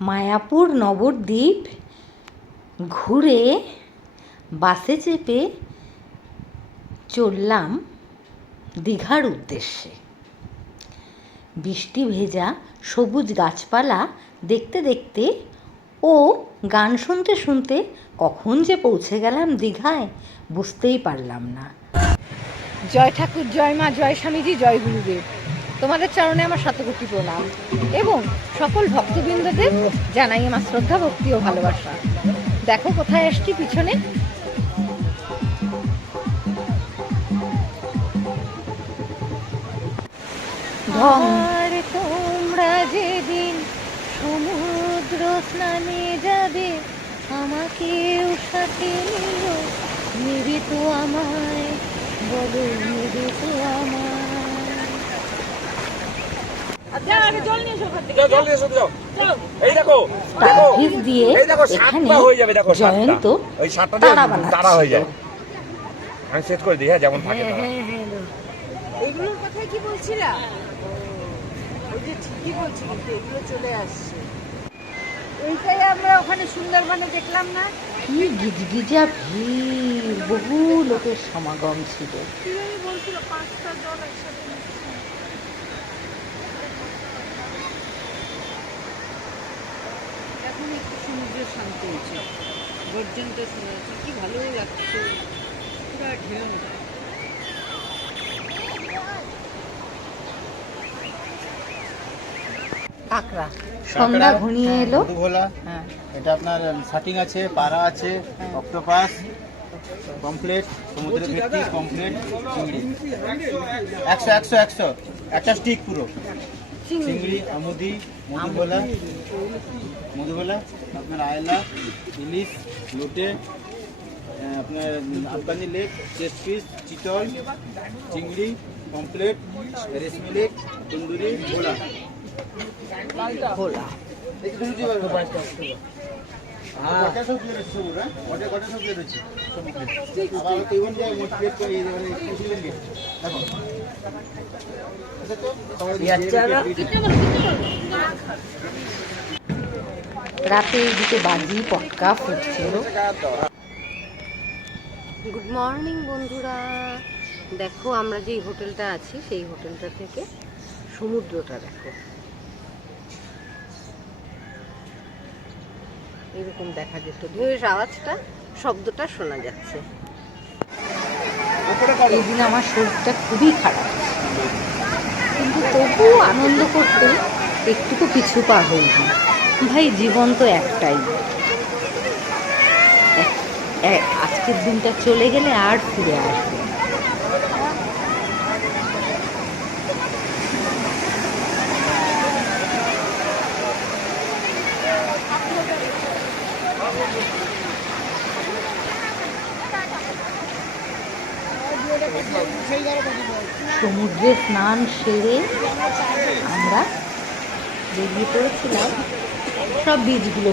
মায়াপুর নবদ্বীপ ঘুরে বাসে চেপে চললাম দীঘার উদ্দেশ্যে। বৃষ্টি ভেজা সবুজ গাছপালা দেখতে দেখতে ও গান শুনতে শুনতে কখন যে পৌঁছে গেলাম দীঘায় বুঝতেই পারলাম না। জয় ঠাকুর, জয় মা, জয় স্বামীজি, জয় গুরুদেব। তোমাদের চরণে আমার শতকোটি প্রণাম এবং সকল ভক্তবৃন্দদের জানাই আমার শ্রদ্ধা, ভক্তি ও ভালোবাসা। দেখো কোথায় আসছি পিছনে। তোমরা যেদিন সমুদ্র স্নানে যাবে আমাকেও সাথে নিল। নেবে তো আমায়, বলো নেবে তো আমায় যাও, জল নিয়ে এসো, যাও। এই দেখো দেখো তাবিজ দিয়ে এখানে সাতটা যাবে দেখো সাতটা। জয়ন্ত তারা দিয়ে বানাচ্ছিল। তারা হয়ে যায়। আমি সেট করে দিই হ্যাঁ যেমন থাকে তারা। দাও। এগুলোর কথাই কি বলছিলা? ওই যে ঠিকই বলছি কিন্তু এগুলো চলে আসছে। এইটাই আমরা ওখানে সুন্দরবনে দেখলাম না? কি গিজগিজা ভিড় বহু লোকের সমাগম ছিল। বলছিল পাঁচটা জল একসাথে এখন একটু সমুদ্রের শান্ত হয়েছে। গর্জনটা শোনা যাচ্ছে। কি ভালোই লাগছে। পুরো ঢেউ কাকড়া। সন্ধ্যা ঘনিয়ে এলো। মধুভোলা হ্যাঁ। এটা আপনার শাটিং আছে পাড়া আছে অক্টোপাস পমফ্লেট সমুদ্রের ভেটকি পমফ্লেট চিংড়ি। একশো একশো একশো। একটা স্টিক পুরো। চিংড়ি। আমুদি মধুভোলা মধুভোলা আপনার আয়লা ইলিশ লোটে আপনার আফগানি লেক চেস্ট পিস চিতল চিংড়ি পমফ্লেট রেশমি লেক তন্দুরি ভোলা। কটা সবুজ হ্যাঁ? কটা কটা সব প্লেট আবার তেমন যায় মোট প্লেট করে এই দেখো। আচ্ছা রাতে এইদিকে বাজি পটকা ফুটছিল। গুড মর্নিং বন্ধুরা। দেখো আমরা যেই হোটেলটা আছি সেই হোটেলটা থেকে সমুদ্রটা দেখো। এরকম দেখা যেত। ঢেউয়ের আওয়াজটা শব্দটা শোনা যাচ্ছে। এই দিন আমার শরীরটা খুবই খারাপ। কিন্তু তবুও আনন্দ করতে একটুকু পিছু পা হইনি ভাই, জীবন তো একটাই। আজকের দিনটা চলে গেলে আর ফিরে আসবে না। সমুদ্রে স্নান সেরে আমরা বেরিয়ে পড়েছিলাম সব বীজগুলো।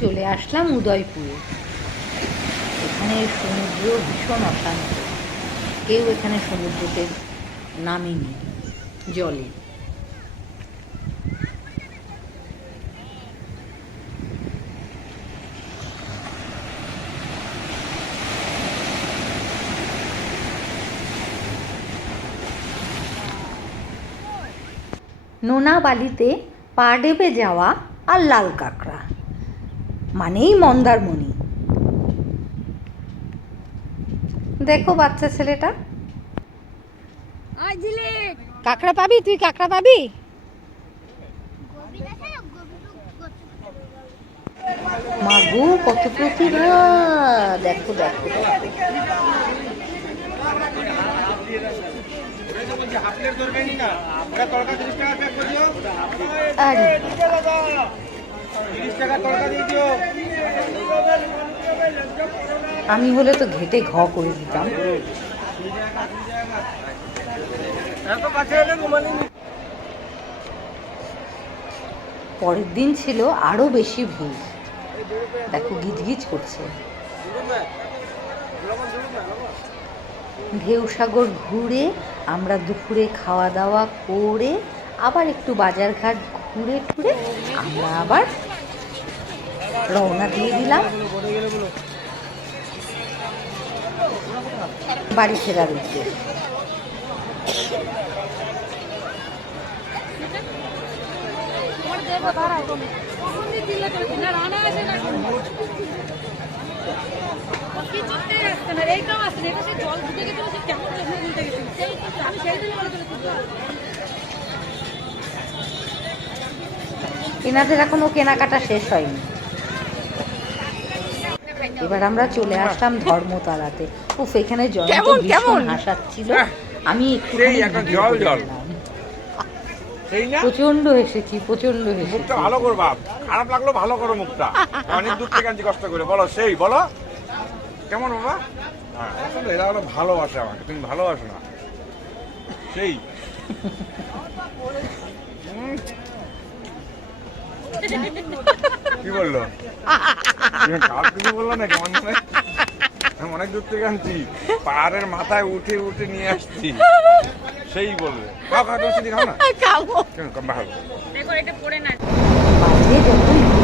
চলে আসলাম উদয়পুরে। এখানে সমুদ্র ভীষণ অশান্ত। কেউ এখানে সমুদ্রতে নামেনি জলে। নোনা বালিতে পা ডেবে যাওয়া আর লাল কাঁকড়া। মানেই মন্দারমণি। দেখো বাচ্চা ছেলেটা। কাঁকড়া পাবি? তুই কাঁকড়া পাবি? মাগো কত প্রতিভা। দেখো দেখো দেখো। আরে। আমি হলে তো ঘেটে ঘ করে দিতাম। পরের দিন ছিল আরও বেশি ভিড়। দেখো, গিজগিজ করছে। ঢেউসাগর ঘুরে আমরা দুপুরে খাওয়া দাওয়া করে আবার একটু বাজার ঘাট ঘুরে আমরা আবার রওনা দিয়ে দিলাম। বাড়ি ফেরার উদ্দেশ্যে। এনাদের এখনও কেনাকাটা শেষ হয়নি। এবার আমরা চলে আসলাম ধর্মতলাতে। উফ এখানে জল কেমন, কেমন? ভীষণ হাসাচ্ছিল আমি একটু সেই জল, জল। সেই না? প্রচণ্ড হেসেছি প্রচণ্ড হেসেছি। মুখটা ভালো করো বাপ। খারাপ লাগল ভালো করো মুখটা। অনেক দূর থেকে আনছি কষ্ট করে। বলো সেই বলো। কেমন বাবা? হ্যাঁ আসলে এরা হলো ভালোবাসে আমাকে। তুমি ভালোবাসো না। সেই। কি বলল? কিছু বলল না কেমন মানে আমি অনেক দূর থেকে আনছি। পাহাড়ের মাথায় উঠে উঠে নিয়ে আসছি। সেই বলবে। খাও খাও তুমি সেদিকে খাও না? কেন কম ভালো। বাজে যতই ভিড় না।